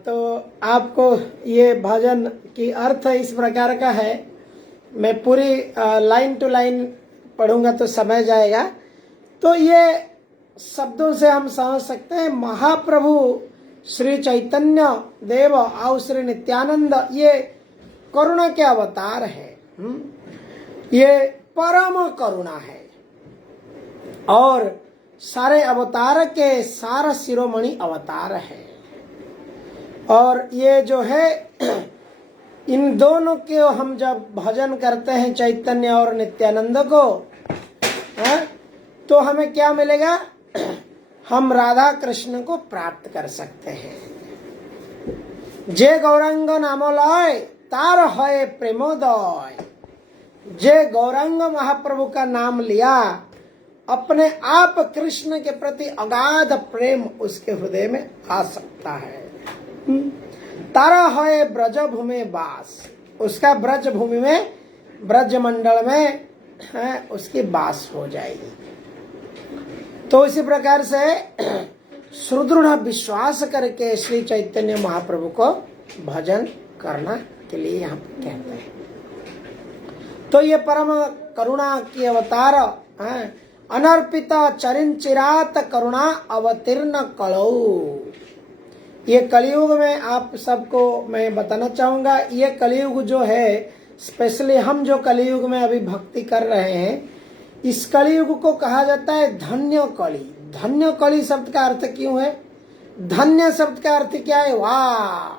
तो आपको ये भजन की अर्थ इस प्रकार का है, मैं पूरी लाइन टू लाइन पढ़ूंगा तो समझ जाएगा। तो ये शब्दों से हम समझ सकते हैं महाप्रभु श्री चैतन्य देव और श्री नित्यानंद ये करुणा के अवतार है। ये परम करुणा है और सारे अवतार के सारा शिरोमणि अवतार है। और ये जो है इन दोनों के हम जब भजन करते हैं चैतन्य और नित्यानंद को तो हमें क्या मिलेगा? हम राधा कृष्ण को प्राप्त कर सकते हैं। जे गौरांग नामोलय तार है प्रेमोदय। जे गौरांग महाप्रभु का नाम लिया, अपने आप कृष्ण के प्रति अगाध प्रेम उसके हृदय में आ सकता है। तारा है ब्रज भूमि वास, उसका ब्रज भूमि में ब्रज मंडल में उसकी वास हो जाएगी। तो इसी प्रकार से सुदृढ़ विश्वास करके श्री चैतन्य महाप्रभु को भजन करना के लिए यहाँ कहते हैं। तो ये परम करुणा की अवतार हैं अनर्पित चरिंचिरात करुणा अवतीर्ण कलौ। ये कलयुग में आप सबको मैं बताना चाहूंगा, ये कलयुग जो है, स्पेशली हम जो कलयुग में अभी भक्ति कर रहे हैं, इस कलयुग को कहा जाता है धन्य कली। धन्य कली शब्द का अर्थ क्यों है? धन्य शब्द का अर्थ क्या है? वाह,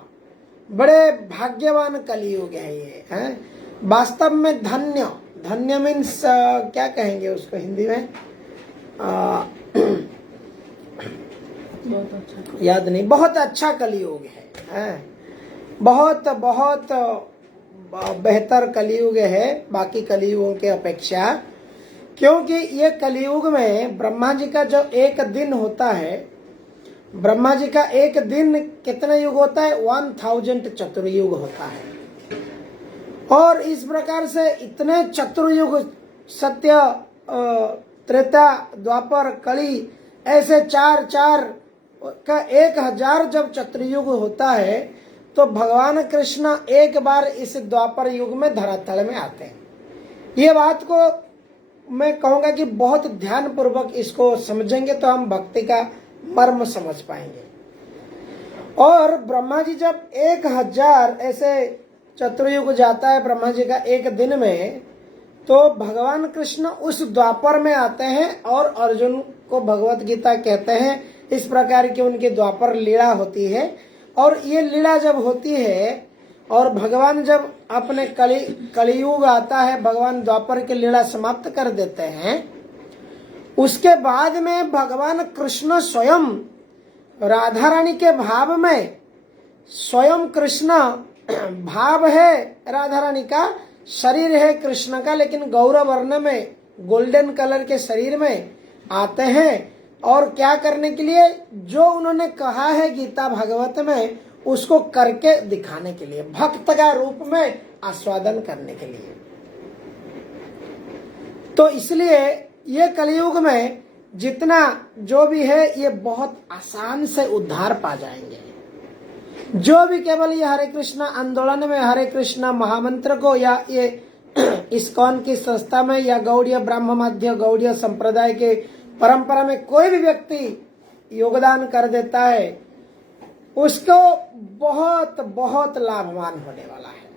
बड़े भाग्यवान कलयुग है ये, है वास्तव में। धन्य, धन्य मीन्स क्या कहेंगे उसको हिंदी में? बहुत अच्छा, याद नहीं। बहुत अच्छा कलयुग है, बहुत बहुत बेहतर कलयुग है बाकी कलयुगों के अपेक्षा। क्योंकि ये कलयुग में ब्रह्मा जी का जो एक दिन होता है, ब्रह्मा जी का एक दिन कितना युग होता है? 1000 चतुर्युग होता है। और इस प्रकार से इतने चतुर्युग, सत्य, त्रेता, द्वापर, कली, ऐसे चार का 1000 जब चतुर्युग होता है तो भगवान कृष्ण एक बार इस द्वापर युग में धरातल में आते हैं। ये बात को मैं कहूंगा कि बहुत ध्यान पूर्वक इसको समझेंगे तो हम भक्ति का मर्म समझ पाएंगे। और ब्रह्मा जी जब 1000 ऐसे चतुर्युग जाता है ब्रह्मा जी का एक दिन में, तो भगवान कृष्ण उस द्वापर में आते हैं और अर्जुन को भगवत गीता कहते हैं। इस प्रकार की उनकी द्वापर लीला होती है। और ये लीला जब होती है और भगवान जब अपने कलियुग आता है, भगवान द्वापर की लीला समाप्त कर देते हैं, उसके बाद में भगवान कृष्ण स्वयं राधा रानी के भाव में, स्वयं कृष्ण भाव है राधा रानी का, शरीर है कृष्ण का, लेकिन गौर वर्ण में गोल्डन कलर के शरीर में आते हैं। और क्या करने के लिए? जो उन्होंने कहा है गीता भागवत में, उसको करके दिखाने के लिए, भक्त का रूप में आस्वादन करने के लिए। तो इसलिए ये कलयुग में जितना जो भी है, ये बहुत आसान से उद्धार पा जाएंगे। जो भी केवल ये हरे कृष्णा आंदोलन में, हरे कृष्णा महामंत्र को, या ये इस्कॉन की संस्था में, या गौड़ीय ब्रह्म मध्य गौड़ीय संप्रदाय के परंपरा में कोई भी व्यक्ति योगदान कर देता है, उसको बहुत बहुत लाभवान होने वाला है।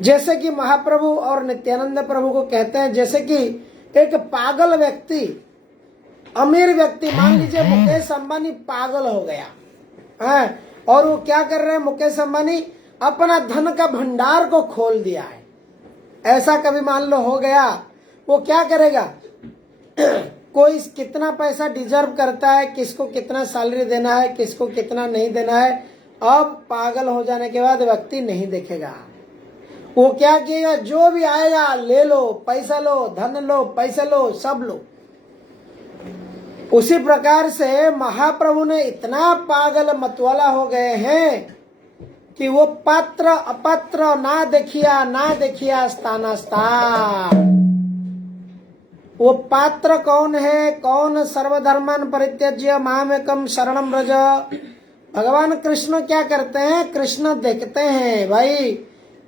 जैसे कि महाप्रभु और नित्यानंद प्रभु को कहते हैं, जैसे कि एक पागल व्यक्ति, अमीर व्यक्ति, मान लीजिए मुकेश अंबानी पागल हो गया है, और वो क्या कर रहे हैं? मुकेश अंबानी अपना धन का भंडार को खोल दिया है। ऐसा कभी मान लो हो गया, वो क्या करेगा? कोई कितना पैसा डिजर्व करता है, किसको कितना सैलरी देना है, किसको कितना नहीं देना है, अब पागल हो जाने के बाद व्यक्ति नहीं देखेगा। वो क्या किएगा? जो भी आएगा ले लो, पैसा लो, धन लो, पैसा लो, सब लो। उसी प्रकार से महाप्रभु ने इतना पागल मतवाला हो गए हैं कि वो पात्र अपात्र ना देखिया स्थान स्थान। वो पात्र कौन है? कौन? सर्वधर्मान परित्यज्य मामेकम शरणम व्रज। भगवान कृष्ण क्या करते हैं? कृष्ण देखते हैं, भाई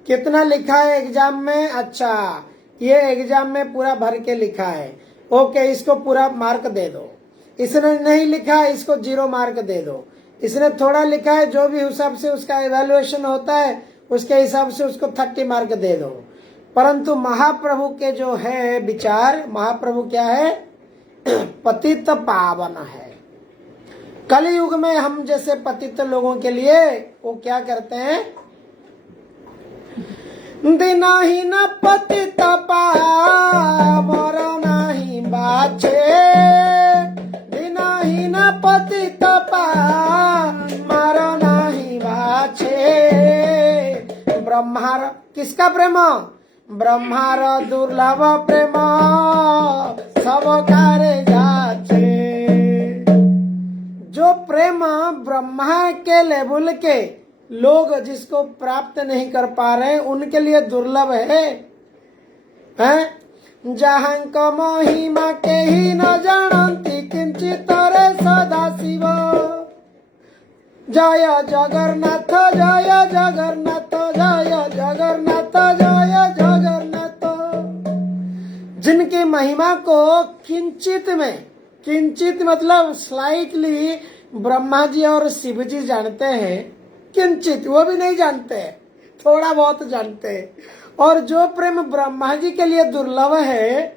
कितना लिखा है एग्जाम में, अच्छा ये एग्जाम में पूरा भर के लिखा है, ओके इसको पूरा मार्क दे दो। इसने नहीं लिखा है, इसको 0 मार्क दे दो। इसने थोड़ा लिखा है, जो भी हिसाब से उसका इवैल्यूएशन होता है उसके हिसाब से उसको 30 मार्क दे दो। परंतु महाप्रभु के जो है विचार, महाप्रभु क्या है? पतित पावन है। कलयुग में हम जैसे पतित लोगों के लिए वो क्या करते हैं? दिनहीन पतित पावन नहीं बाचे, दिनहीन पतित पावन नहीं बाचे। ब्रह्मार किसका प्रेम? ब्रह्मार दुर्लभ प्रेम सब कार्य जाचे। जो प्रेम ब्रह्मा के लेवल के लोग जिसको प्राप्त नहीं कर पा रहे, उनके लिए दुर्लभ है, हैं? जहाँ को महिमा के ही न जानती किंचित रे सदा शिव। जय जगन्नाथ जय जगन्नाथ जय जगन्नाथ जय जगन्नाथ। जिनकी महिमा को किंचित में, किंचित मतलब स्लाइटली ब्रह्मा जी और शिव जी जानते हैं, किंचित वो भी नहीं जानते, थोड़ा बहुत जानते हैं। और जो प्रेम ब्रह्मा जी के लिए दुर्लभ है,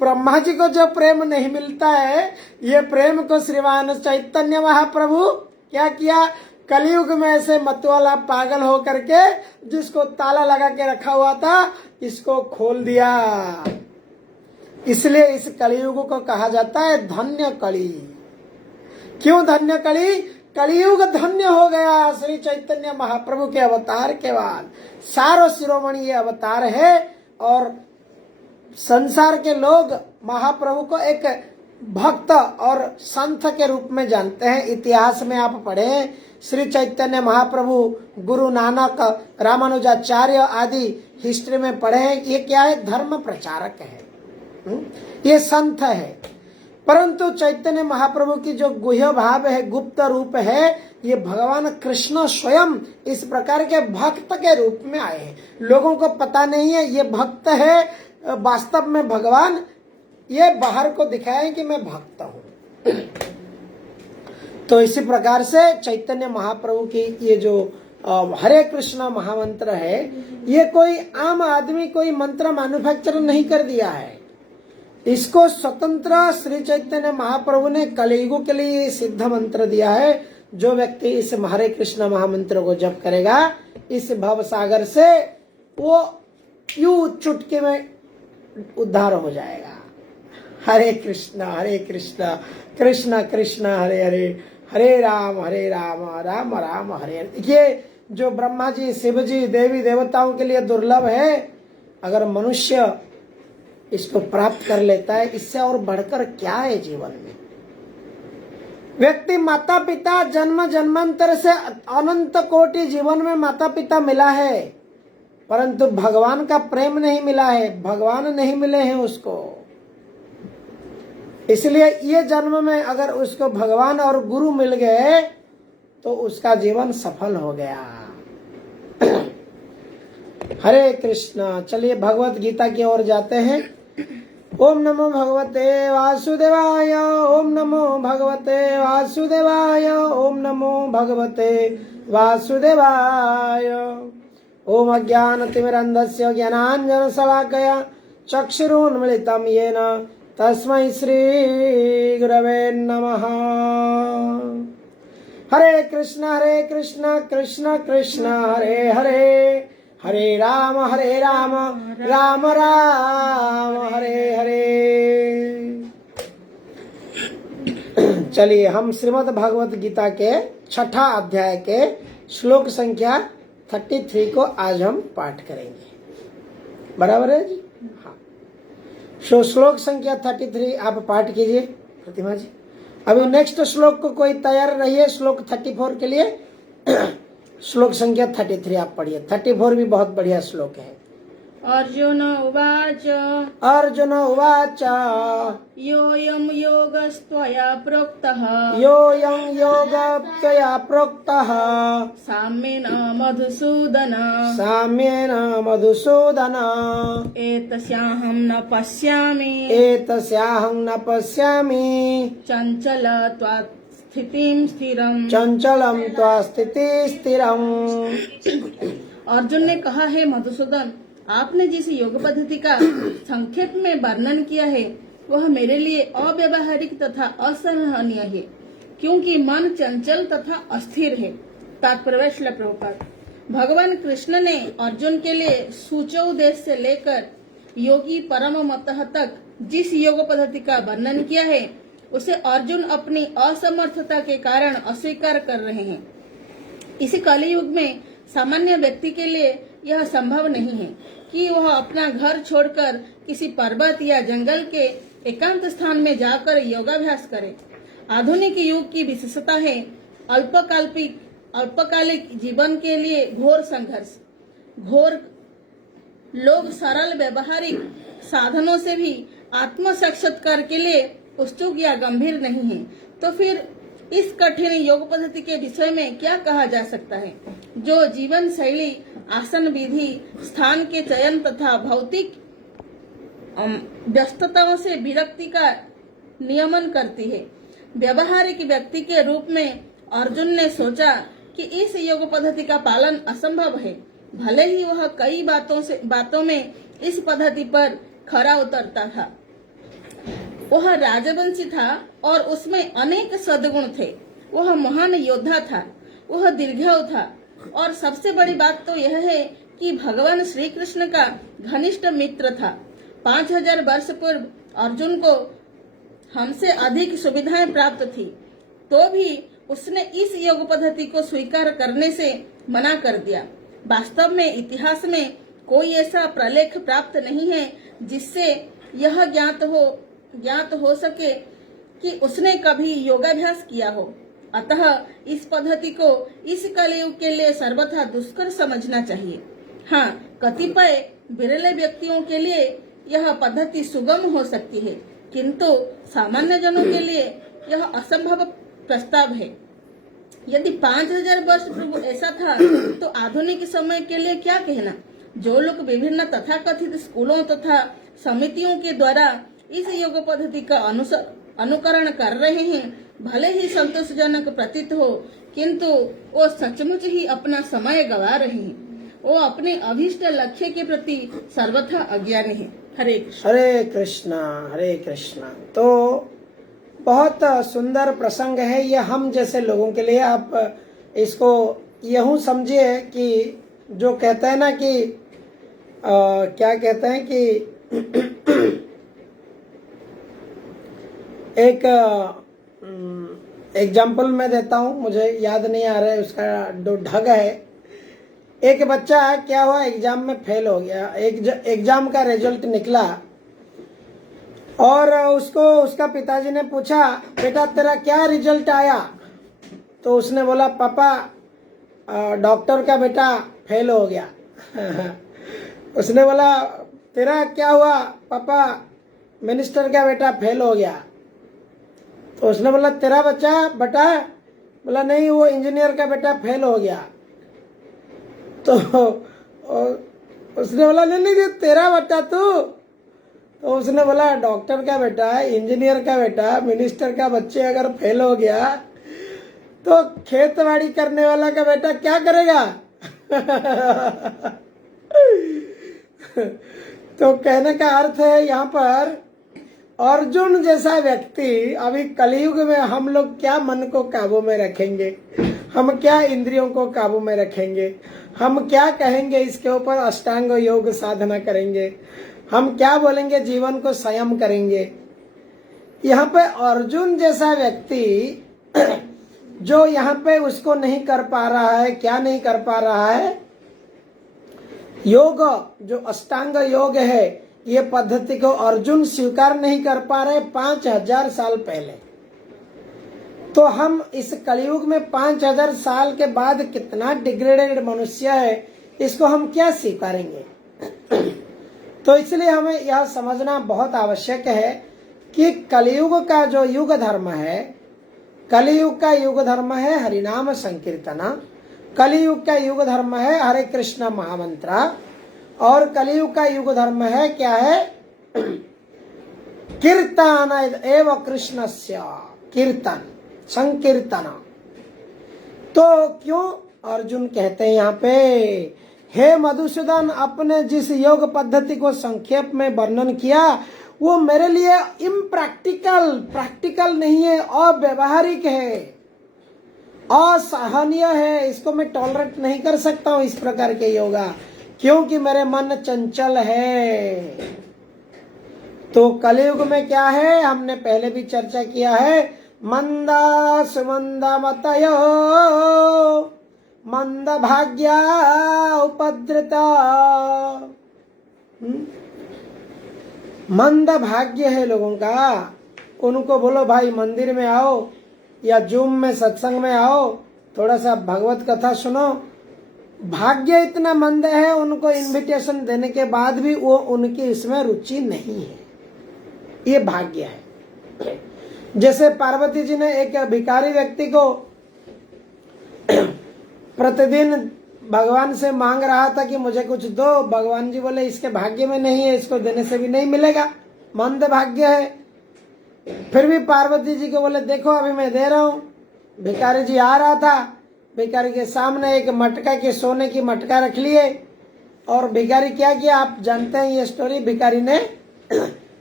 ब्रह्मा जी को जो प्रेम नहीं मिलता है, ये प्रेम को श्रीमान चैतन्य महाप्रभु क्या किया, कलयुग में ऐसे मतवाला पागल हो करके जिसको ताला लगा के रखा हुआ था, इसको खोल दिया। इसलिए इस कलयुग को कहा जाता है धन्य कली। क्यों धन्य कली? कलयुग धन्य हो गया श्री चैतन्य महाप्रभु के अवतार के बाद। सारो शिरोमणि ये अवतार है और संसार के लोग महाप्रभु को एक भक्त और संत के रूप में जानते हैं। इतिहास में आप पढ़े, श्री चैतन्य महाप्रभु, गुरु नानक, रामानुजाचार्य आदि हिस्ट्री में पढ़े हैं। ये क्या है? धर्म प्रचारक है, ये संत है। परंतु चैतन्य महाप्रभु की जो गुह्य भाव है, गुप्त रूप है, ये भगवान कृष्ण स्वयं इस प्रकार के भक्त के रूप में आए हैं। लोगों को पता नहीं है ये भक्त है, वास्तव में भगवान ये बाहर को दिखाए कि मैं भक्त हूं। तो इसी प्रकार से चैतन्य महाप्रभु की ये जो हरे कृष्ण महामंत्र है, ये कोई आम आदमी कोई मंत्र मैन्युफैक्चर नहीं कर दिया है। इसको स्वतंत्र श्री चैतन्य महाप्रभु ने कलयुग के लिए सिद्ध मंत्र दिया है। जो व्यक्ति इस हरे कृष्ण महामंत्र को जप करेगा, इस भव सागर से वो यूं चुटकी में उद्धार हो जाएगा। हरे कृष्ण कृष्ण कृष्ण हरे हरे, हरे राम राम राम हरे हरे। ये जो ब्रह्मा जी, शिव जी, देवी देवताओं के लिए दुर्लभ है, अगर मनुष्य इसको प्राप्त कर लेता है, इससे और बढ़कर क्या है जीवन में। व्यक्ति माता पिता जन्म जन्मांतर से अनंत कोटि जीवन में माता पिता मिला है, परंतु भगवान का प्रेम नहीं मिला है, भगवान नहीं मिले हैं उसको। इसलिए ये जन्म में अगर उसको भगवान और गुरु मिल गए तो उसका जीवन सफल हो गया। हरे कृष्णा। चलिए भगवत गीता की ओर जाते हैं। ओम नमो भगवते वासुदेवाय, ओम नमो भगवते वासुदेवाय, ओम नमो भगवते वासुदेवाय। ओम अज्ञानतिमिरन्धस्य ज्ञानाञ्जनशलाकया चक्षुरुन्मिलितं येन तस्मै श्री गुरवे नमः। हरे कृष्ण कृष्ण कृष्ण हरे हरे, हरे राम राम राम हरे हरे। चलिए हम श्रीमद् भगवत गीता के 6ठा अध्याय के श्लोक संख्या 33 को आज हम पाठ करेंगे। बराबर है जी? हाँ। श्लोक संख्या 33 आप पाठ कीजिए प्रतिमा जी। अभी नेक्स्ट श्लोक को कोई तैयार रहिए श्लोक 34 के लिए। श्लोक संख्या 33 आप पढ़िए। 34 भी बहुत बढ़िया श्लोक है। अर्जुन उवाच योऽयं योगस्त्वया प्रोक्तः साम्येन मधुसूदन एतस्याहं न पश्यामि चंचलं त्वा स्थितिं स्थिरम्। अर्जुन ने कहा, है मधुसूदन, आपने जिस योग पद्धति का संक्षेप में वर्णन किया है वह मेरे लिए अव्यवहारिक तथा असहनीय है, क्योंकि मन चंचल तथा अस्थिर है। तात्पर्य श्रील प्रभुपाद। भगवान कृष्ण ने अर्जुन के लिए सूचोदेश से लेकर योगी परम मतः तक जिस योग पद्धति का वर्णन किया है उसे अर्जुन अपनी असमर्थता के कारण अस्वीकार कर रहे हैं। इसी कलयुग में सामान्य व्यक्ति के लिए यह संभव नहीं है कि वह अपना घर छोड़कर किसी पर्वत या जंगल के एकांत स्थान में जाकर योगाभ्यास करे। आधुनिक युग की विशेषता है अल्पकालिक जीवन के लिए घोर संघर्ष। लोग सरल व्यवहारिक साधनों से भी आत्म साक्षात्कार के लिए उत्सुक या गंभीर नहीं है। तो फिर इस कठिन योग पद्धति के विषय में क्या कहा जा सकता है, जो जीवन शैली, आसन विधि, स्थान के चयन तथा भौतिक व्यस्तताओं से विरक्ति का नियमन करती है। व्यवहारिक व्यक्ति के रूप में अर्जुन ने सोचा कि इस योग पद्धति का पालन असंभव है, भले ही वह कई बातों में इस पद्धति पर खरा उतरता था। वह राजवंशी था और उसमें अनेक सद्गुण थे। वह महान योद्धा था, वह दीर्घायु था और सबसे बड़ी बात तो यह है कि भगवान श्री कृष्ण का घनिष्ठ मित्र था। 5000 वर्ष पूर्व अर्जुन को हमसे अधिक सुविधाएं प्राप्त थी, तो भी उसने इस योग पद्धति को स्वीकार करने से मना कर दिया। वास्तव में इतिहास में कोई ऐसा प्रलेख प्राप्त नहीं है जिससे यह ज्ञात हो सके कि उसने कभी योगाभ्यास किया हो। अतः इस पद्धति को इस कलयुग के लिए सर्वथा दुष्कर समझना चाहिए। हाँ, कतिपय विरले व्यक्तियों के लिए यह पद्धति सुगम हो सकती है, किंतु सामान्य जनों के लिए यह असंभव प्रस्ताव है। यदि 5000 वर्ष पूर्व ऐसा था तो आधुनिक समय के लिए क्या कहना। जो लोग विभिन्न तथाकथित स्कूलों तथा समितियों के द्वारा इस योग पद्धति का अनुकरण कर रहे हैं, भले ही संतोषजनक प्रतीत हो, किंतु वो सचमुच ही अपना समय गवा रहे हैं। वो अपने अभीष्ट लक्ष्य के प्रति सर्वथा अज्ञानी है। हरे कृष्ण। हरे कृष्णा, हरे कृष्णा। तो बहुत सुंदर प्रसंग है ये हम जैसे लोगों के लिए। आप इसको यूं समझिए कि जो कहते हैं ना कि क्या कहते हैं कि एक एग्जाम्पल मैं देता हूं, मुझे याद नहीं आ रहा है उसका जो ढंग है। एक बच्चा क्या हुआ, एग्जाम में फेल हो गया। एग्जाम का रिजल्ट निकला और उसको उसका पिताजी ने पूछा, बेटा तेरा क्या रिजल्ट आया? तो उसने बोला, पापा डॉक्टर का बेटा फेल हो गया। उसने बोला, तेरा क्या हुआ? पापा मिनिस्टर का बेटा फेल हो गया। तो उसने बोला, तेरा बेटा? बोला, नहीं, वो इंजीनियर का बेटा फेल हो गया। तो उसने बोला, नहीं तेरा बेटा तो उसने बोला, डॉक्टर का बेटा, इंजीनियर का बेटा, मिनिस्टर का बच्चे अगर फेल हो गया तो खेतबाड़ी करने वाला का बेटा क्या करेगा? तो कहने का अर्थ है यहाँ पर अर्जुन जैसा व्यक्ति, अभी कलयुग में हम लोग क्या मन को काबू में रखेंगे, हम क्या इंद्रियों को काबू में रखेंगे, हम क्या कहेंगे इसके ऊपर अष्टांग योग साधना करेंगे, हम क्या बोलेंगे जीवन को संयम करेंगे। यहाँ पे अर्जुन जैसा व्यक्ति जो यहाँ पे उसको नहीं कर पा रहा है, क्या नहीं कर पा रहा है, योग जो अष्टांग योग है ये पद्धति को अर्जुन स्वीकार नहीं कर पा रहे 5000 साल पहले। तो हम इस कलयुग में 5000 साल के बाद कितना डिग्रेडेड मनुष्य है, इसको हम क्या स्वीकारेंगे? तो इसलिए हमें यह समझना बहुत आवश्यक है कि कलयुग का जो युग धर्म है, कलयुग का युग धर्म है हरिनाम संकीर्तना, कलयुग का युग धर्म है हरे कृष्ण महामंत्र, और कलयुग का युग धर्म है क्या है? कीर्तन एव कृष्णस्य, कीर्तन संकीर्तन। तो क्यों अर्जुन कहते हैं यहाँ पे, हे मधुसूदन, आपने जिस योग पद्धति को संक्षेप में वर्णन किया वो मेरे लिए प्रैक्टिकल नहीं है, अव्यवहारिक है, असहनीय है, इसको मैं टॉलरेट नहीं कर सकता हूँ इस प्रकार के योगा, क्योंकि मेरे मन चंचल है। तो कलयुग में क्या है, हमने पहले भी चर्चा किया है, मंदा सुमंदा मतयो मंद भाग्या उपद्रता। मंद भाग्य है लोगों का, उनको बोलो भाई मंदिर में आओ या जूम में सत्संग में आओ, थोड़ा सा भगवत कथा सुनो। भाग्य इतना मंद है, उनको इनविटेशन देने के बाद भी वो उनकी इसमें रुचि नहीं है, ये भाग्य है। जैसे पार्वती जी ने एक भिखारी व्यक्ति को प्रतिदिन भगवान से मांग रहा था कि मुझे कुछ दो। भगवान जी बोले इसके भाग्य में नहीं है, इसको देने से भी नहीं मिलेगा, मंद भाग्य है। फिर भी पार्वती जी को बोले देखो अभी मैं दे रहा हूँ। भिखारी जी आ रहा था, भिखारी के सामने एक मटका के सोने की मटका रख लिए और भिखारी क्या किया आप जानते हैं ये स्टोरी। भिखारी ने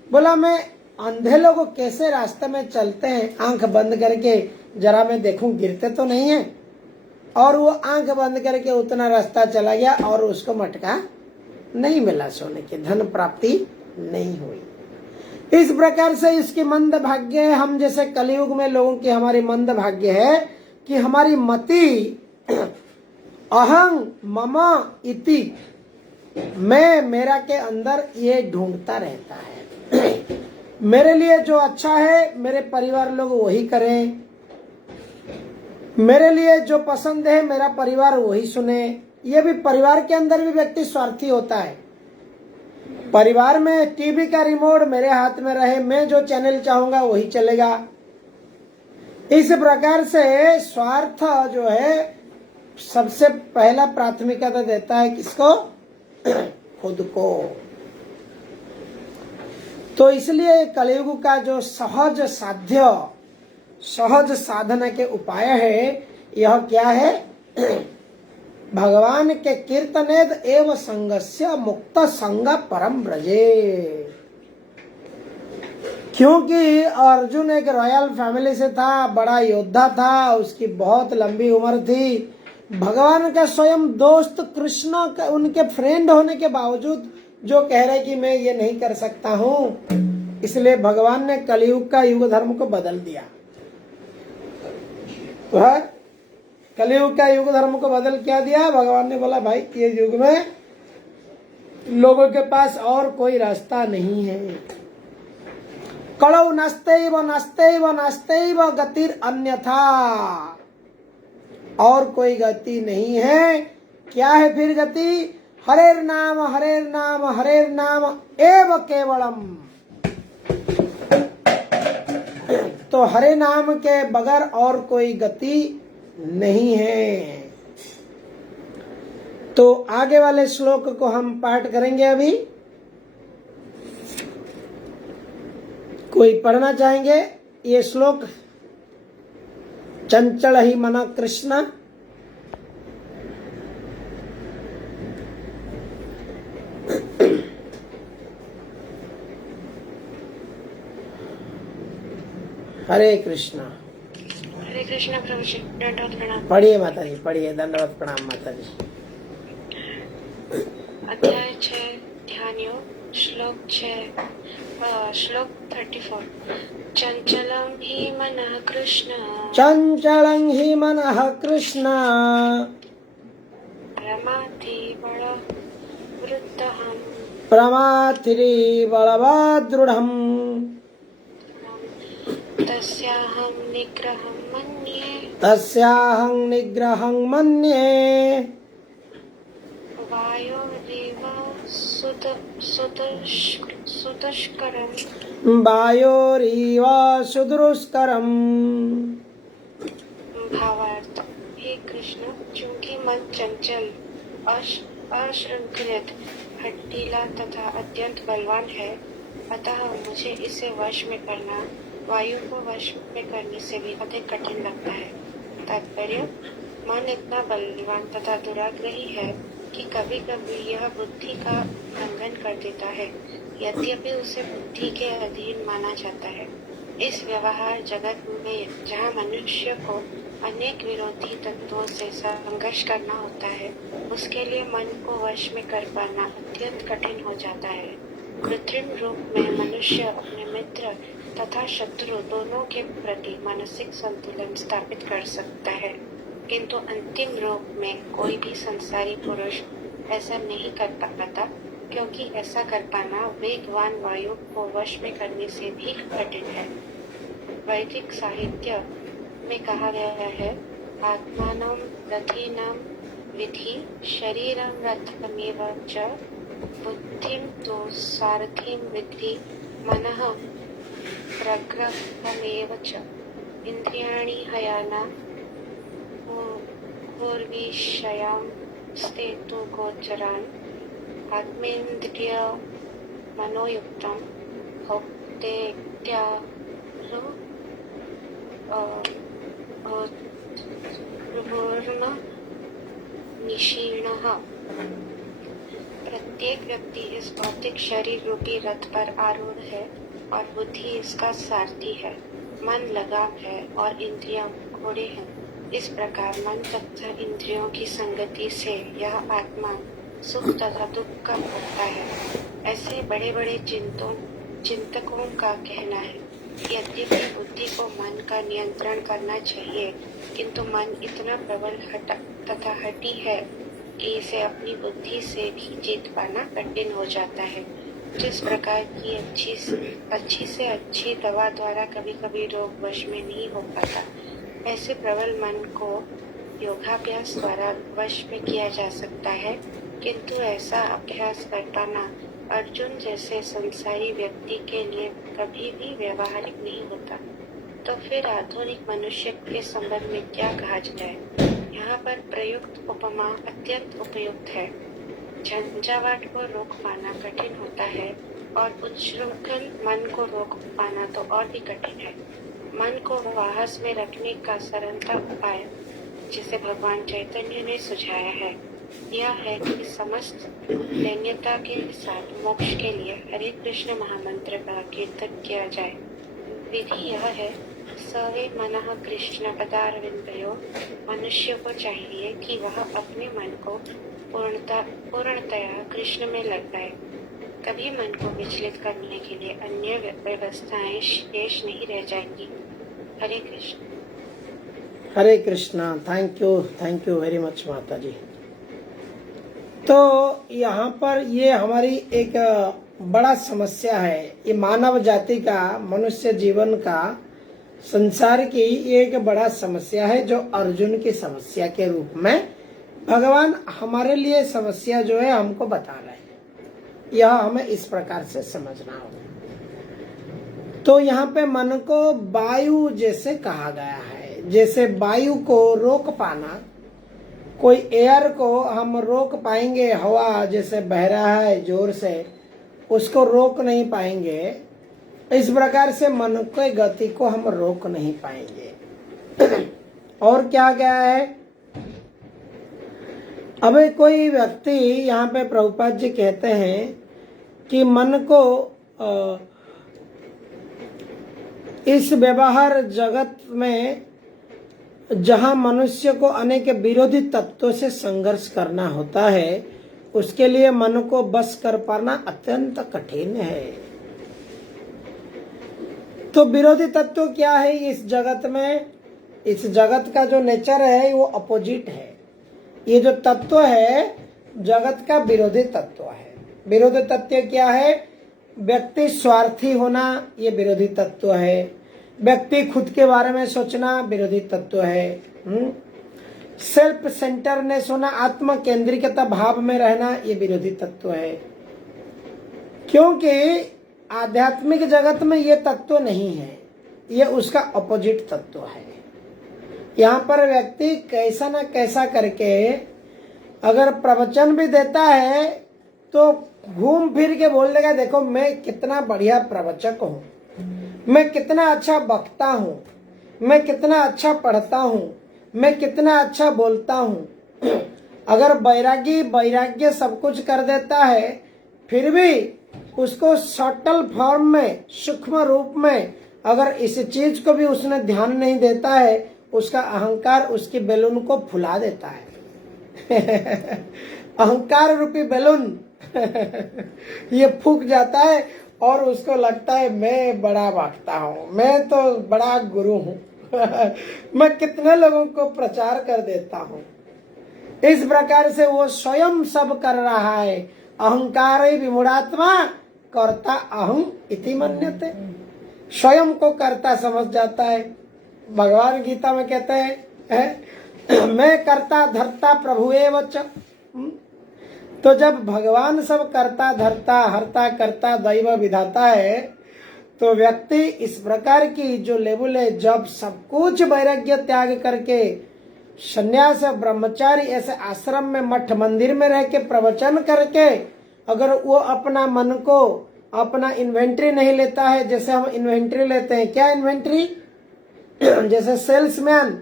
बोला मैं अंधे लोग कैसे रास्ते में चलते हैं, आंख बंद करके जरा मैं देखूं गिरते तो नहीं है। और वो आंख बंद करके उतना रास्ता चला गया और उसको मटका नहीं मिला, सोने की धन प्राप्ति नहीं हुई। इस प्रकार से इसकी मंद भाग्य है। हम जैसे कलयुग में लोगों की हमारी मंद भाग्य है कि हमारी मति अहं मम इति, मैं मेरा के अंदर ये ढूंढता रहता है। मेरे लिए जो अच्छा है मेरे परिवार लोग वही करें, मेरे लिए जो पसंद है मेरा परिवार वही सुने। ये भी परिवार के अंदर भी व्यक्ति स्वार्थी होता है। परिवार में टीवी का रिमोट मेरे हाथ में रहे, मैं जो चैनल चाहूंगा वही चलेगा। इस प्रकार से स्वार्थ जो है सबसे पहला प्राथमिकता देता है किसको? खुद को। तो इसलिए कलयुग का जो सहज साध्य, सहज साधना के उपाय है, यह क्या है? भगवान के कीर्तनेद एव संगस्य मुक्त संग परम ब्रजे। क्योंकि अर्जुन एक रॉयल फैमिली से था, बड़ा योद्धा था, उसकी बहुत लंबी उम्र थी। भगवान का स्वयं दोस्त कृष्ण का, उनके फ्रेंड होने के बावजूद जो कह रहे कि मैं ये नहीं कर सकता हूँ, इसलिए भगवान ने कलयुग का युग धर्म को बदल दिया। तो है कलयुग का युग धर्म को बदल क्या दिया? भगवान ने बोला भाई ये युग में लोगों के पास और कोई रास्ता नहीं है। कलौ नस्तैव नस्तैव नस्तैव गतिर अन्यथा, और कोई गति नहीं है। क्या है फिर गति? हरेर नाम हरेर नाम हरेर नाम एव केवलम। तो हरे नाम के बगैर और कोई गति नहीं है। तो आगे वाले श्लोक को हम पाठ करेंगे अभी। कोई पढ़ना चाहेंगे ये श्लोक? चंचल ही मन कृष्ण। हरे कृष्णा। हरे कृष्ण प्रभु जी, दंडवत प्रणाम। पढ़िए माता जी, पढ़िए। दंडवत प्रणाम माता जी। अध्याय 6 ध्यान योग श्लोक 6 श्लोक 34। चंचलं हि मनः कृष्ण चंचलं हि मनः कृष्ण प्रमाथि बलवृद्धहं प्रमाथिरि बलवदृढम् तस्याहं निग्रहं मन्ये तस्याहं निग्रहं मन्ये वायोरिव सुदुष्करम् वायोरिव सुदुष्करम्। भावार्थ, हे कृष्ण, चूंकि मन चंचल, अशृंखलित, हठीला तथा अत्यंत बलवान है, अतः मुझे इसे वश में करना वायु को वश में करने से भी अधिक कठिन लगता है। तात्पर्य, मन इतना बलवान तथा दुराग्रही है कि कभी कभी यह बुद्धि का उल्लंघन कर देता है, यद्यपि उसे बुद्धि के अधीन माना जाता है। इस व्यवहार जगत में जहाँ मनुष्य को अनेक विरोधी तत्वों से संघर्ष करना होता है, उसके लिए मन को वश में कर पाना अत्यंत कठिन हो जाता है। कृत्रिम रूप में मनुष्य अपने मित्र तथा शत्रु दोनों के प्रति मानसिक संतुलन स्थापित कर सकता है, किंतु अंतिम रूप में कोई भी संसारी पुरुष ऐसा नहीं कर पाता, क्योंकि ऐसा कर पाना वेगवान वायु को वश में करने से भी कठिन है। वैदिक साहित्य में कहा गया है, आत्मानं रथीनां विधि शरीरं रथमेव च बुद्धिं तु सारथिं विद्धि मनः प्रग्रहमेव च इंद्रियाणि हयाना पूर्विषयां स्तेतु गोचरान् आत्मेन्द्रिय मनोयुक्तं भोक्तेत्यारो पूर्ण निशीणः। प्रत्येक व्यक्ति इस भौतिक शरीर रूपी रथ पर आरूढ़ है और बुद्धि इसका सारथी है। मन लगाम है और इंद्रियां घोड़े हैं। इस प्रकार मन तथा इंद्रियों की संगति से यह आत्मा सुख तथा दुख का भोगता है। ऐसे बड़े बड़े चिंतकों का कहना है यद्यपि बुद्धि को मन का नियंत्रण करना चाहिए, किंतु मन इतना प्रबल तथा हठी है कि इसे अपनी बुद्धि से भी जीत पाना कठिन हो जाता है। जिस प्रकार की अच्छी से अच्छी दवा द्वारा कभी कभी रोग वश में नहीं हो पाता, ऐसे प्रबल मन को योगाभ्यास द्वारा वश में किया जा सकता है, किंतु ऐसा अभ्यास कर पाना अर्जुन जैसे संसारी व्यक्ति के लिए कभी भी व्यवहारिक नहीं होता। तो फिर आधुनिक मनुष्य के संबंध में क्या कहा जाए? यहाँ पर प्रयुक्त उपमा अत्यंत उपयुक्त है। झंझावात को रोक पाना कठिन होता है और उच्छृंखल मन को रोक पाना तो और भी कठिन है। मन को वाहस में रखने का सरलतम उपाय जिसे भगवान चैतन्य ने सुझाया है यह है कि समस्त दैन्यता के साथ मोक्ष के लिए हरे कृष्ण महामंत्र का कीर्तन किया जाए। विधि यह है सवे मनः कृष्ण पदारविंदयो। मनुष्य को चाहिए कि वह अपने मन को पूर्णतया कृष्ण में लगाए। कभी मन को विचलित करने के लिए अन्य व्यवस्थाएं शेष नहीं रह जाएंगी। Hare Krishna. Hare Krishna. Thank you very much माता जी। तो यहाँ पर ये हमारी एक बड़ा समस्या है। ये मानव जाति का, मनुष्य जीवन का, संसार की एक बड़ा समस्या है जो अर्जुन की समस्या के रूप में भगवान हमारे लिए समस्या जो है हमको बता रहे हैं। यह हमें इस प्रकार से समझना होगा। तो यहाँ पे मन को वायु जैसे कहा गया है। जैसे वायु को रोक पाना, कोई एयर को हम रोक पाएंगे, हवा जैसे बह रहा है जोर से, उसको रोक नहीं पाएंगे। इस प्रकार से मन के गति को हम रोक नहीं पाएंगे। और क्या क्या है? अब कोई व्यक्ति, यहाँ पे प्रभुपाद जी कहते हैं कि मन को इस व्यवहार जगत में जहाँ मनुष्य को अनेक विरोधी तत्वों से संघर्ष करना होता है, उसके लिए मन को बस कर पाना अत्यंत कठिन है। तो विरोधी तत्व क्या है इस जगत में? इस जगत का जो नेचर है वो अपोजिट है। ये जो तत्व है जगत का विरोधी तत्व है। विरोधी तत्व क्या है? व्यक्ति स्वार्थी होना, ये विरोधी तत्व है। व्यक्ति खुद के बारे में सोचना विरोधी तत्व है। सेल्फ सेंटरनेस होना, आत्म केंद्रिकता भाव में रहना, ये विरोधी तत्व है। क्योंकि आध्यात्मिक जगत में ये तत्व नहीं है, ये उसका अपोजिट तत्व है। यहाँ पर व्यक्ति कैसा न कैसा करके अगर प्रवचन भी देता है तो घूम फिर के बोल देगा, देखो मैं कितना बढ़िया प्रवचक हूँ, मैं कितना अच्छा वक्ता हूँ, मैं कितना अच्छा पढ़ता हूँ, मैं कितना अच्छा बोलता हूँ। अगर वैराग्य सब कुछ कर देता है, फिर भी उसको सटल फॉर्म में, सूक्ष्म रूप में अगर इस चीज को भी उसने ध्यान नहीं देता है, उसका अहंकार उसकी बैलून को फुला देता है। अहंकार रूपी बैलून ये फूक जाता है और उसको लगता है मैं बड़ा वक्ता हूँ, मैं तो बड़ा गुरु हूँ। मैं कितने लोगों को प्रचार कर देता हूँ। इस प्रकार से वो स्वयं सब कर रहा है। अहंकार विमूढ़ात्मा कर्ता अहं इति मन्यते। स्वयं को कर्ता समझ जाता है। भगवान गीता में कहते हैं मैं कर्ता धर्ता प्रभु एव च। तो जब भगवान सब करता धरता हरता करता दैव विधाता है, तो व्यक्ति इस प्रकार की जो लेवल है, जब सब कुछ वैराग्य त्याग करके संन्यास ब्रह्मचारी ऐसे आश्रम में मठ मंदिर में रह के प्रवचन करके अगर वो अपना मन को अपना इन्वेंट्री नहीं लेता है, जैसे हम इन्वेंट्री लेते हैं, क्या इन्वेंट्री, जैसे सेल्समैन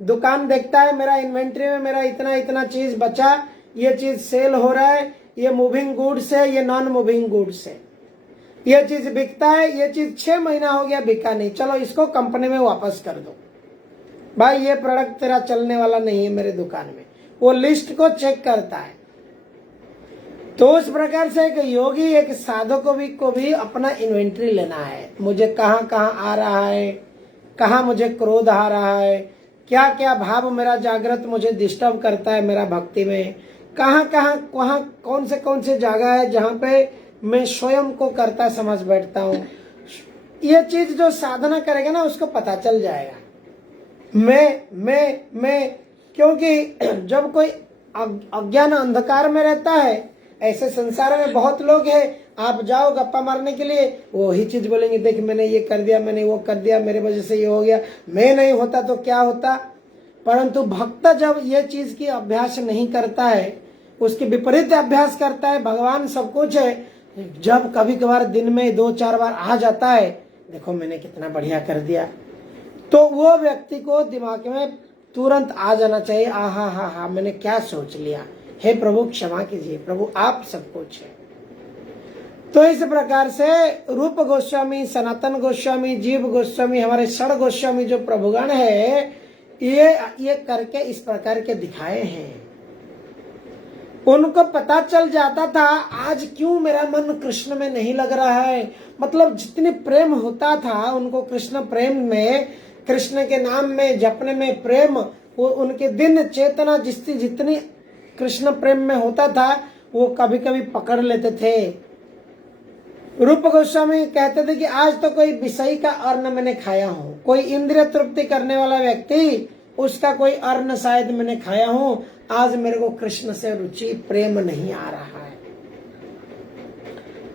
दुकान देखता है मेरा इन्वेंट्री में मेरा इतना इतना चीज बचा, ये चीज सेल हो रहा है, ये मूविंग गुड्स है, ये नॉन मूविंग गुड्स है, ये चीज बिकता है, ये चीज 6 महीना हो गया बिका नहीं, चलो इसको कंपनी में वापस कर दो भाई, ये प्रोडक्ट तेरा चलने वाला नहीं है मेरे दुकान में। वो लिस्ट को चेक करता है। तो उस प्रकार से एक योगी एक साधक को भी अपना इन्वेंट्री लेना है, मुझे कहाँ कहाँ आ रहा है, कहाँ मुझे क्रोध आ रहा है, क्या क्या भाव मेरा जागृत मुझे डिस्टर्ब करता है मेरा भक्ति में, कहाँ कहाँ वहाँ कौन से जगह है जहाँ पे मैं स्वयं को करता समझ बैठता हूँ। ये चीज जो साधना करेगा ना उसको पता चल जाएगा मैं, क्योंकि जब कोई अज्ञान अंधकार में रहता है, ऐसे संसार में बहुत लोग हैं, आप जाओ गप्पा मारने के लिए वो ही चीज बोलेंगे, देख मैंने ये कर दिया, मैंने वो कर दिया, मेरे वजह से ये हो गया, मैं नहीं होता तो क्या होता। परंतु भक्त जब ये चीज की अभ्यास नहीं करता है, उसके विपरीत अभ्यास करता है, भगवान सब कुछ है, जब कभी कभार दिन में 2-4 बार आ जाता है, देखो मैंने कितना बढ़िया कर दिया, तो वो व्यक्ति को दिमाग में तुरंत आ जाना चाहिए, आहा हा हा मैंने क्या सोच लिया, हे प्रभु क्षमा कीजिए, प्रभु आप सब कुछ है। तो इस प्रकार से रूप गोस्वामी, सनातन गोस्वामी, जीव गोस्वामी, हमारे षड गोस्वामी जो प्रभुगण है, ये करके इस प्रकार के दिखाए हैं। उनको पता चल जाता था आज क्यों मेरा मन कृष्ण में नहीं लग रहा है, मतलब जितनी प्रेम होता था उनको कृष्ण प्रेम में, कृष्ण के नाम में जपने में प्रेम, वो उनके दिन चेतना जितनी कृष्ण प्रेम में होता था वो कभी कभी पकड़ लेते थे। रूप गोस्वामी कहते थे कि आज तो कोई विषय का अन्न मैंने खाया हूँ, कोई इंद्रिय तृप्ति करने वाला व्यक्ति उसका कोई अन्न शायद मैंने खाया हूँ, आज मेरे को कृष्ण से रुचि प्रेम नहीं आ रहा है।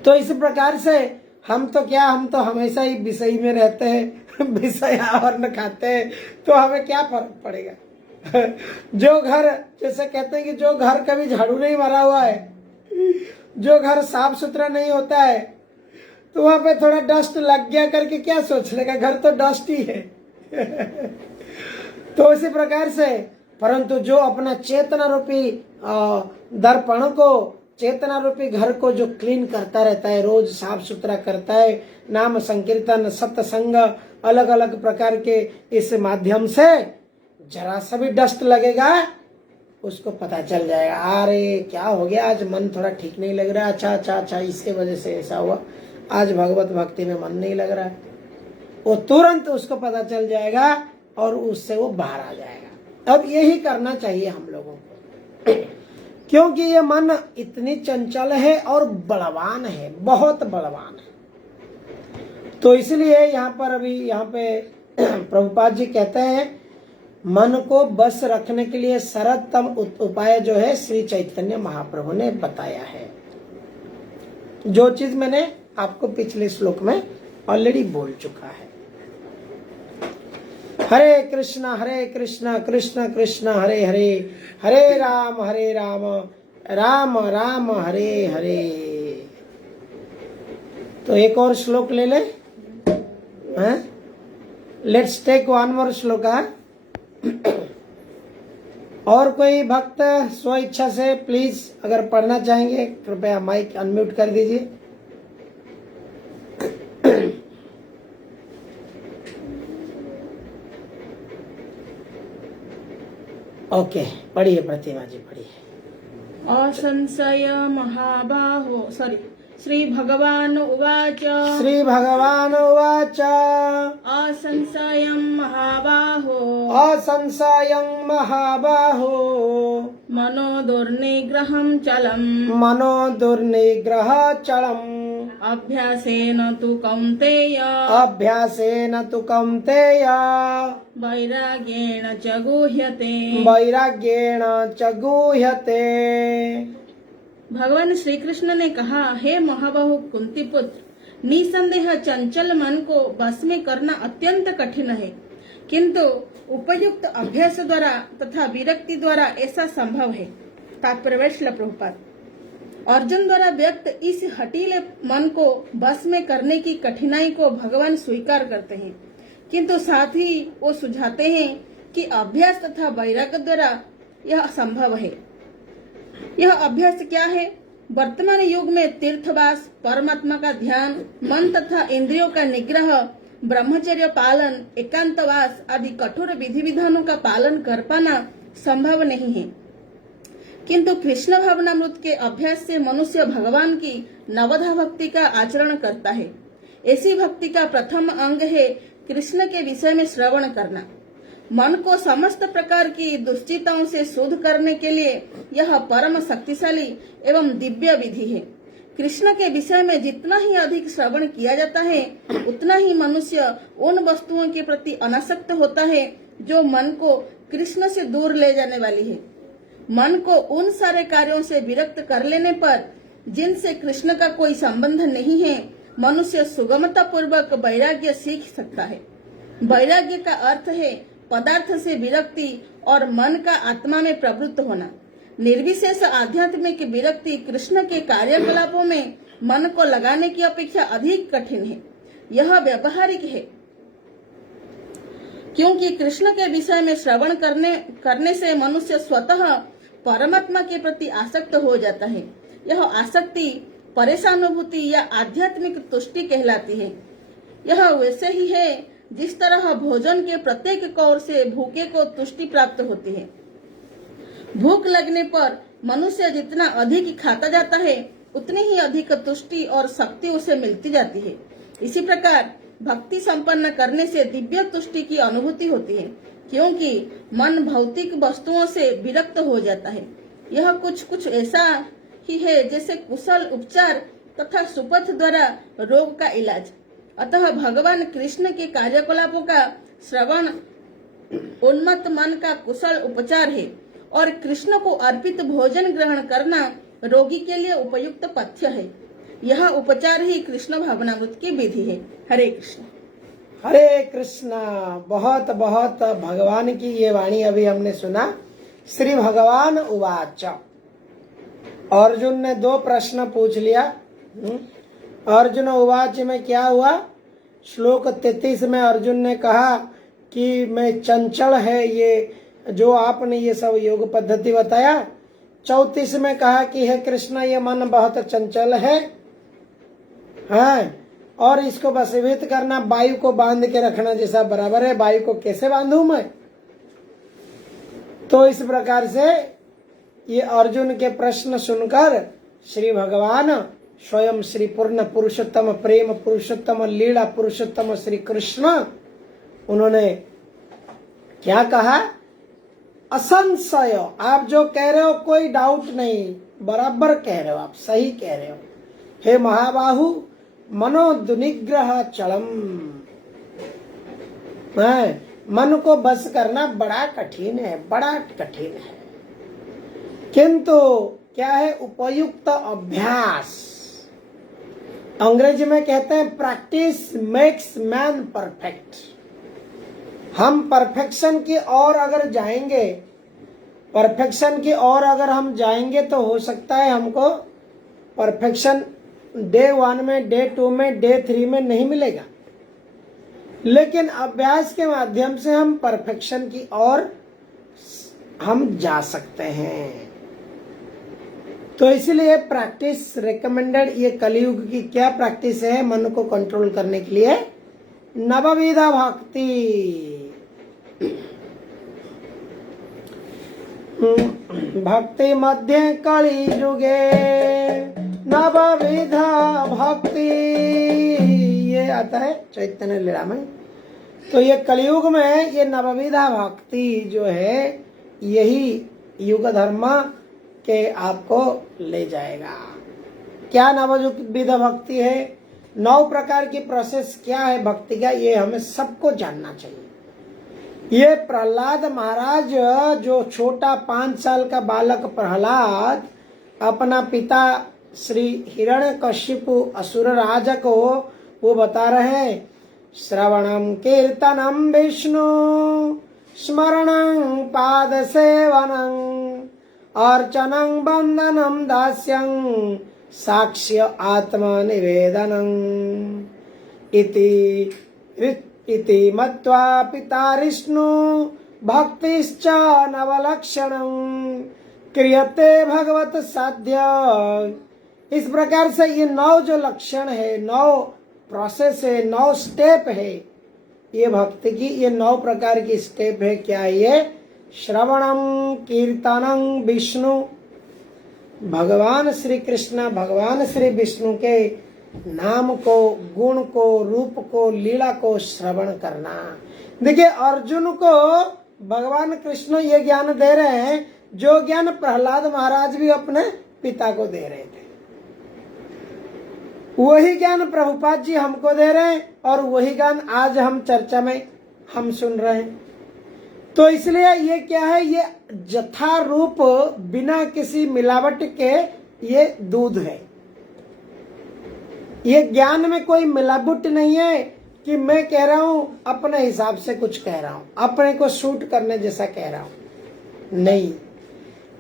तो इस प्रकार से हम तो हमेशा ही विषय में रहते हैं, विषय अन्न खाते हैं, तो हमें क्या फर्क पड़ेगा। जो घर, जैसे कहते हैं कि जो घर कभी झाड़ू नहीं मारा हुआ है, जो घर साफ सुथरा नहीं होता है, तो वहां पे थोड़ा डस्ट लग गया करके क्या सोच लेगा, घर तो डस्ट ही है। तो इसी प्रकार से, परंतु जो अपना चेतना रूपी दर्पण को, चेतना रूपी घर को जो क्लीन करता रहता है, रोज साफ सुथरा करता है, नाम संकीर्तन सत्संग अलग अलग प्रकार के इस माध्यम से, जरा सा भी डस्ट लगेगा उसको पता चल जाएगा, अरे क्या हो गया आज मन थोड़ा ठीक नहीं लग रहा है, अच्छा इसके वजह से ऐसा हुआ, आज भगवत भक्ति में मन नहीं लग रहा है, वो तुरंत उसको पता चल जाएगा और उससे वो बाहर आ जाएगा। अब यही करना चाहिए हम लोगों को, क्योंकि ये मन इतनी चंचल है और बलवान है, बहुत बलवान है। तो इसलिए यहाँ पे प्रभुपाद जी कहते हैं मन को बस रखने के लिए सरलतम उपाय जो है श्री चैतन्य महाप्रभु ने बताया है, जो चीज मैंने आपको पिछले श्लोक में ऑलरेडी बोल चुका है। हरे कृष्णा कृष्ण कृष्ण हरे हरे, हरे राम राम राम हरे हरे। तो एक और श्लोक ले ले, लेट्स टेक वन मोर श्लोक। और कोई भक्त स्व इच्छा से प्लीज अगर पढ़ना चाहेंगे कृपया माइक अनम्यूट कर दीजिए। ओके, पढ़िए प्रतिमा जी, पढ़िए। असंशय महाबाहो, श्री भगवान उवाच, श्री भगवान उवाच, असंशयं महाबाहो, असंशयं महाबाहो, मनो दुर्निग्रहं चलम्, मनो दुर्निग्रह चलम्, अभ्यासेन तु कौन्तेय, अभ्यासेन तु कौन्तेय, वैराग्येण च गुह्यते, वैराग्येण च गुह्यते। भगवान श्री कृष्ण ने कहा, हे महाबाहु कुंती पुत्र, निसंदेह चंचल मन को बस में करना अत्यंत कठिन है, किंतु उपयुक्त अभ्यास द्वारा तथा विरक्ति द्वारा ऐसा संभव है। तात्पर्य श्रील प्रभुपाद। अर्जुन द्वारा व्यक्त इस हठीले मन को बस में करने की कठिनाई को भगवान स्वीकार करते हैं, किंतु साथ ही वो सुझाते हैं कि अभ्यास तथा वैराग्य द्वारा यह संभव है। यह अभ्यास क्या है? वर्तमान युग में तीर्थवास, परमात्मा का ध्यान, मन तथा इंद्रियों का निग्रह, ब्रह्मचर्य पालन, एकांतवास आदि कठोर विधि विधानों का पालन कर पाना संभव नहीं है, किंतु कृष्ण भावनामृत के अभ्यास से मनुष्य भगवान की नवधा भक्ति का आचरण करता है। ऐसी भक्ति का प्रथम अंग है कृष्ण के विषय में श्रवण करना। मन को समस्त प्रकार की दुश्चिताओं से शुद्ध करने के लिए यह परम शक्तिशाली एवं दिव्य विधि है। कृष्ण के विषय में जितना ही अधिक श्रवण किया जाता है, उतना ही मनुष्य उन वस्तुओं के प्रति अनासक्त होता है जो मन को कृष्ण से दूर ले जाने वाली है। मन को उन सारे कार्यों से विरक्त कर लेने पर, जिनसे कृष्ण का कोई संबंध नहीं है, मनुष्य सुगमता पूर्वक वैराग्य सीख सकता है। वैराग्य का अर्थ है पदार्थ से विरक्ति और मन का आत्मा में प्रवृत्त होना। निर्विशेष आध्यात्मिक विरक्ति कृष्ण के कार्यकलापों में मन को लगाने की अपेक्षा अधिक कठिन है। यह व्यवहारिक है, क्योंकि कृष्ण के विषय में श्रवण करने से मनुष्य स्वतः परमात्मा के प्रति आसक्त हो जाता है। यह आसक्ति परेशानुभूति या आध्यात्मिक तुष्टि कहलाती है। यह वैसे ही है जिस तरह भोजन के प्रत्येक कौर से भूखे को तुष्टि प्राप्त होती है। भूख लगने पर मनुष्य जितना अधिक खाता जाता है, उतनी ही अधिक तुष्टि और शक्ति उसे मिलती जाती है। इसी प्रकार भक्ति संपन्न करने से दिव्य तुष्टि की अनुभूति होती है, क्योंकि मन भौतिक वस्तुओं से विरक्त हो जाता है। यह कुछ ऐसा ही है जैसे कुशल उपचार तथा सुपथ द्वारा रोग का इलाज। अतः भगवान कृष्ण के कार्यकलापों का श्रवण उन्मत्त मन का कुशल उपचार है और कृष्ण को अर्पित भोजन ग्रहण करना रोगी के लिए उपयुक्त पथ्य है। यह उपचार ही कृष्ण भावनामृत की विधि है। हरे कृष्ण। हरे कृष्ण। बहुत बहुत भगवान की ये वाणी अभी हमने सुना। श्री भगवान उवाच। अर्जुन ने 2 प्रश्न पूछ लिया। अर्जुन उवाच में क्या हुआ? श्लोक 33 में अर्जुन ने कहा कि मैं चंचल है ये जो आपने ये सब योग पद्धति बताया। 34 में कहा कि हे कृष्ण, ये मन बहुत चंचल है, हाँ, और इसको वशीभूत करना वायु को बांध के रखना जैसा बराबर है। वायु को कैसे बांधूं मैं? तो इस प्रकार से ये अर्जुन के प्रश्न सुनकर श्री भगवान स्वयं श्री पूर्ण पुरुषोत्तम, प्रेम पुरुषोत्तम, लीला पुरुषोत्तम श्री कृष्ण, उन्होंने क्या कहा? असंशय, आप जो कह रहे हो कोई डाउट नहीं, बराबर कह रहे हो, आप सही कह रहे हो। हे महाबाहु, मनोदुनिग्रह चलम, मन को बस करना बड़ा कठिन है, बड़ा कठिन है, किंतु क्या है? उपयुक्त अभ्यास। अंग्रेजी में कहते हैं प्रैक्टिस मेक्स मैन परफेक्ट। हम परफेक्शन की ओर अगर जाएंगे, परफेक्शन की ओर अगर हम जाएंगे तो हो सकता है हमको परफेक्शन डे 1 में, डे 2 में, डे 3 में नहीं मिलेगा, लेकिन अभ्यास के माध्यम से हम परफेक्शन की ओर हम जा सकते हैं। तो इसलिए प्रैक्टिस रिकमेंडेड। ये कलयुग की क्या प्रैक्टिस है? मन को कंट्रोल करने के लिए नवविधा भक्ति। भक्ति मध्य कलि युगे नवविधा भक्ति, ये आता है चैतन्य लीला में। तो ये कलयुग में ये नवविधा भक्ति जो है, यही युग धर्म के आपको ले जाएगा। क्या नवविधा भक्ति है? 9 प्रकार की प्रोसेस क्या है भक्ति का, ये हमें सबको जानना चाहिए। ये प्रहलाद महाराज, जो छोटा 5 साल का बालक प्रहलाद अपना पिता श्री हिरण्यकशिपु असुर राजा को वो बता रहे हैं, श्रवणम कीर्तनम विष्णु स्मरणं पाद सेवनं अर्चनं बंदनं दास्यं साक्ष्य आत्मा निवेदनं इति मत्वा पितारिष्णु भक्तिश्च नवलक्षणं क्रियते भगवत साध्य। इस प्रकार से ये 9 जो लक्षण है, 9 प्रोसेस है, 9 स्टेप है ये भक्ति की, ये 9 प्रकार की स्टेप है। क्या है ये? श्रवणम कीर्तनम विष्णु, भगवान श्री कृष्ण भगवान श्री विष्णु के नाम को, गुण को, रूप को, लीला को श्रवण करना। देखिए अर्जुन को भगवान कृष्ण ये ज्ञान दे रहे हैं जो ज्ञान प्रहलाद महाराज भी अपने पिता को दे रहे थे, वही ज्ञान प्रभुपाद जी हमको दे रहे हैं और वही ज्ञान आज हम चर्चा में हम सुन रहे हैं। तो इसलिए ये क्या है? ये जथा रूप बिना किसी मिलावट के ये दूध है। ये ज्ञान में कोई मिलावट नहीं है कि मैं कह रहा हूं अपने हिसाब से कुछ कह रहा हूं, अपने को सूट करने जैसा कह रहा हूं, नहीं।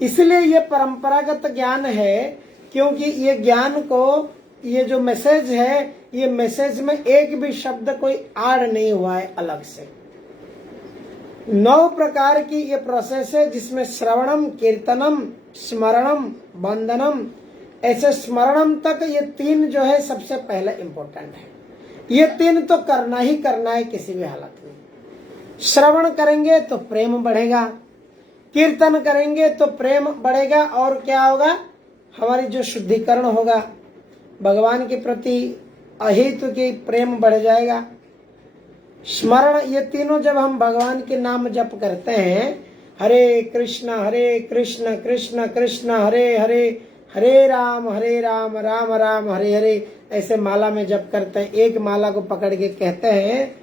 इसलिए ये परंपरागत ज्ञान है, क्योंकि ये ज्ञान को, ये जो मैसेज है, ये मैसेज में एक भी शब्द कोई ऐड नहीं हुआ है अलग से। 9 प्रकार की ये प्रोसेस है जिसमें श्रवणम, कीर्तनम, स्मरणम, वंदनम, ऐसे स्मरणम तक ये 3 जो है सबसे पहले इंपॉर्टेंट है। ये 3 तो करना ही करना है किसी भी हालत में। श्रवण करेंगे तो प्रेम बढ़ेगा, कीर्तन करेंगे तो प्रेम बढ़ेगा, और क्या होगा? हमारी जो शुद्धिकरण होगा भगवान के प्रति अहित की प्रेम बढ़ जाएगा। स्मरण, ये तीनों जब हम भगवान के नाम जप करते हैं, हरे कृष्ण कृष्ण कृष्ण हरे हरे, हरे राम राम राम हरे हरे, ऐसे माला में जप करते हैं। एक माला को पकड़ के कहते हैं,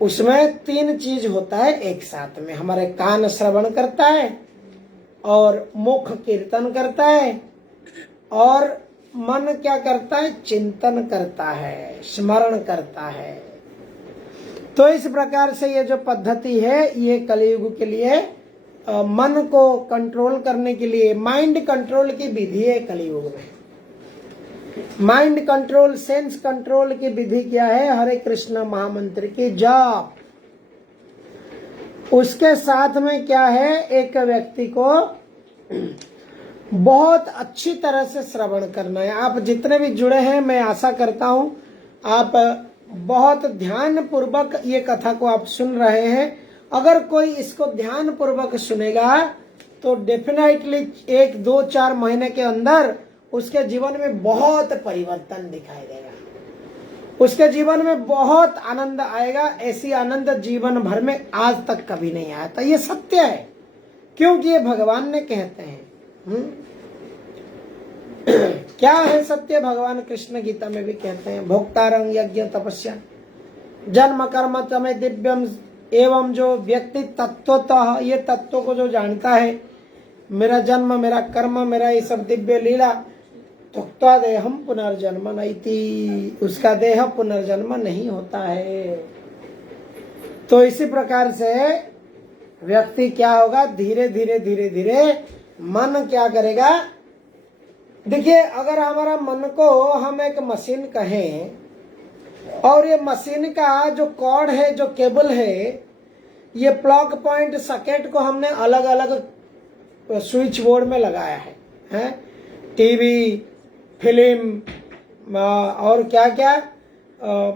उसमें 3 चीज होता है एक साथ में। हमारे कान श्रवण करता है, और मुख कीर्तन करता है, और मन क्या करता है? चिंतन करता है, स्मरण करता है। तो इस प्रकार से ये जो पद्धति है ये कलियुग के लिए मन को कंट्रोल करने के लिए, माइंड कंट्रोल की विधि है कलियुग में। माइंड कंट्रोल, सेंस कंट्रोल की विधि क्या है? हरे कृष्ण महामंत्र की जाप। उसके साथ में क्या है? एक व्यक्ति को बहुत अच्छी तरह से श्रवण करना है। आप जितने भी जुड़े हैं, मैं आशा करता हूं आप बहुत ध्यान पूर्वक ये कथा को आप सुन रहे हैं। अगर कोई इसको ध्यान पूर्वक सुनेगा तो डेफिनेटली 1, 2, 4 महीने के अंदर उसके जीवन में बहुत परिवर्तन दिखाई देगा, उसके जीवन में बहुत आनंद आएगा। ऐसी आनंद जीवन भर में आज तक कभी नहीं आया था। ये सत्य है, क्योंकि ये भगवान ने कहते हैं। क्या है सत्य? भगवान कृष्ण गीता में भी कहते हैं, भोक्तारं यज्ञ तपस्या जन्म कर्म तमे दिव्यम। एवं जो व्यक्ति तत्वतः ये तत्व को जो जानता है, मेरा जन्म, मेरा कर्म, मेरा ये सब दिव्य लीला, त्यक्त्वा देहम पुनर्जन्म नैति, उसका देह पुनर्जन्म नहीं होता है। तो इसी प्रकार से व्यक्ति क्या होगा? धीरे धीरे धीरे धीरे मन क्या करेगा? देखिए, अगर हमारा मन को हम एक मशीन कहें, और ये मशीन का जो कॉर्ड है, जो केबल है, ये प्लग पॉइंट सॉकेट को हमने अलग अलग स्विच बोर्ड में लगाया है, टीवी, फिल्म और क्या क्या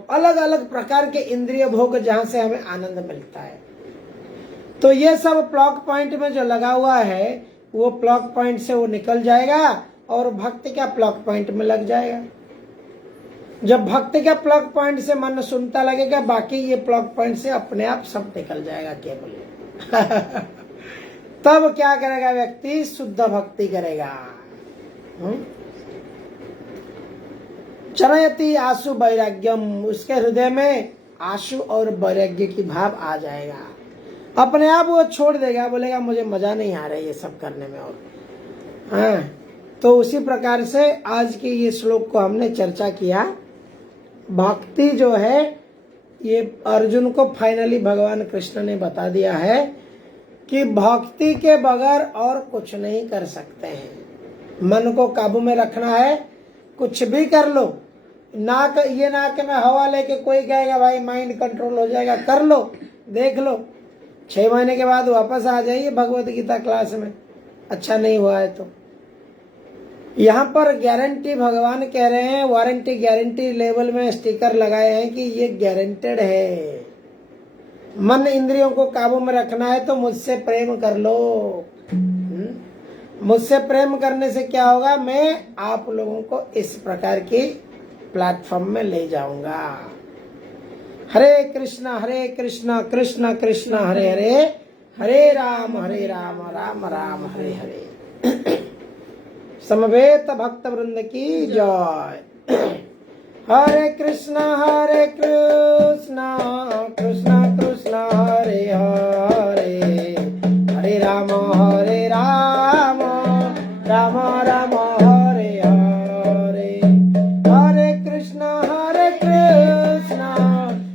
अलग अलग प्रकार के इंद्रिय भोग जहां से हमें आनंद मिलता है। तो ये सब प्लग पॉइंट में जो लगा हुआ है, वो प्लग पॉइंट से वो निकल जाएगा और भक्ति का प्लग पॉइंट में लग जाएगा। जब भक्ति का प्लग पॉइंट से मन सुनता लगेगा, बाकी ये प्लग पॉइंट से अपने आप सब निकल जाएगा केवल। तब क्या करेगा व्यक्ति? शुद्ध भक्ति करेगा। चरयति आशु वैराग्यम, उसके हृदय में आशु और वैराग्य की भाव आ जाएगा। अपने आप वो छोड़ देगा, बोलेगा मुझे मजा नहीं आ रहा है ये सब करने में। और तो उसी प्रकार से आज के ये श्लोक को हमने चर्चा किया। भक्ति जो है ये अर्जुन को फाइनली भगवान कृष्ण ने बता दिया है कि भक्ति के बगैर और कुछ नहीं कर सकते हैं। मन को काबू में रखना है, कुछ भी कर लो, ये ना कि मैं हवा लेके कोई कहेगा भाई माइंड कंट्रोल हो जाएगा, कर लो, देख लो, 6 महीने के बाद वापस आ जाइए भगवत गीता क्लास में, अच्छा नहीं हुआ है तो। यहाँ पर गारंटी भगवान कह रहे हैं, वारंटी गारंटी लेवल में स्टिकर लगाए हैं कि ये गारंटेड है। मन इंद्रियों को काबू में रखना है तो मुझसे प्रेम कर लो। मुझसे प्रेम करने से क्या होगा, मैं आप लोगों को इस प्रकार की प्लेटफॉर्म में ले जाऊंगा। हरे कृष्णा कृष्ण कृष्ण हरे हरे, हरे राम राम राम हरे हरे। समवेत भक्त वृंद की जय। हरे कृष्णा कृष्णा कृष्ण हरे हरे, हरे राम राम राम हरे हरे। हरे कृष्णा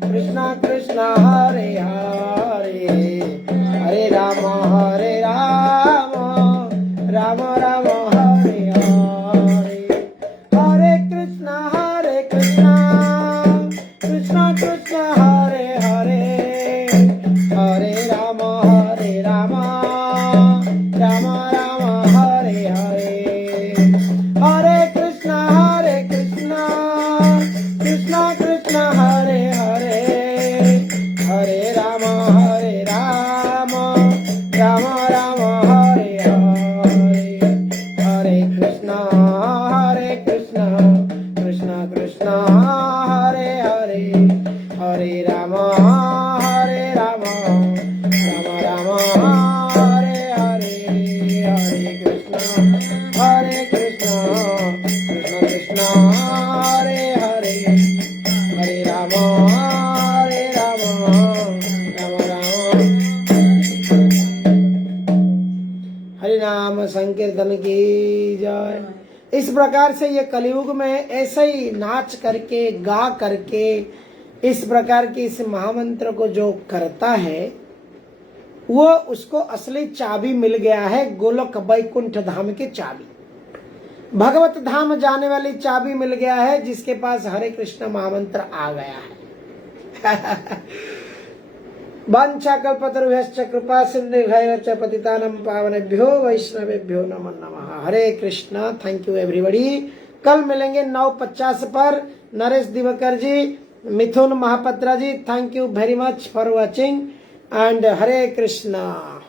कृष्णा कृष्ण हरे हरे, हरे राम राम राम हरे हरे। हरे कृष्णा कृष्णा कृष्ण हरे हरे, हरे राम राम राम हरे हरे। हरे कृष्णा कृष्णा कृष्ण हरे हरे, हरे राम राम राम हरे हरे। हरे कृष्णा कृष्णा कृष्ण हरे हरे, हरे राम राम राम हरे हरे। हरे कृष्णा कृष्ण कृष्ण हरे हरे, हरे राम राम राम। हरि नाम संकीर्तन की जय। इस प्रकार से ये कलयुग में ऐसे ही नाच करके गा करके इस प्रकार की इस महामंत्र को जो करता है वो उसको असली चाबी मिल गया है, गोलोक वैकुंठ धाम की चाबी, भगवत धाम जाने वाली चाबी मिल गया है, जिसके पास हरे कृष्ण महामंत्र आ गया है। वाञ्छाकल्पतरुभ्यश्च कृपा सिन्धुभ्यश्च पतितानां पावनेभ्यो वैष्णवेभ्यो नमो नमः। Hare Krishna. Thank you everybody. कल मिलेंगे 9:50 पर। Naresh Diwakar ji, Mithun Mahapatra ji, thank you very much for watching and Hare Krishna.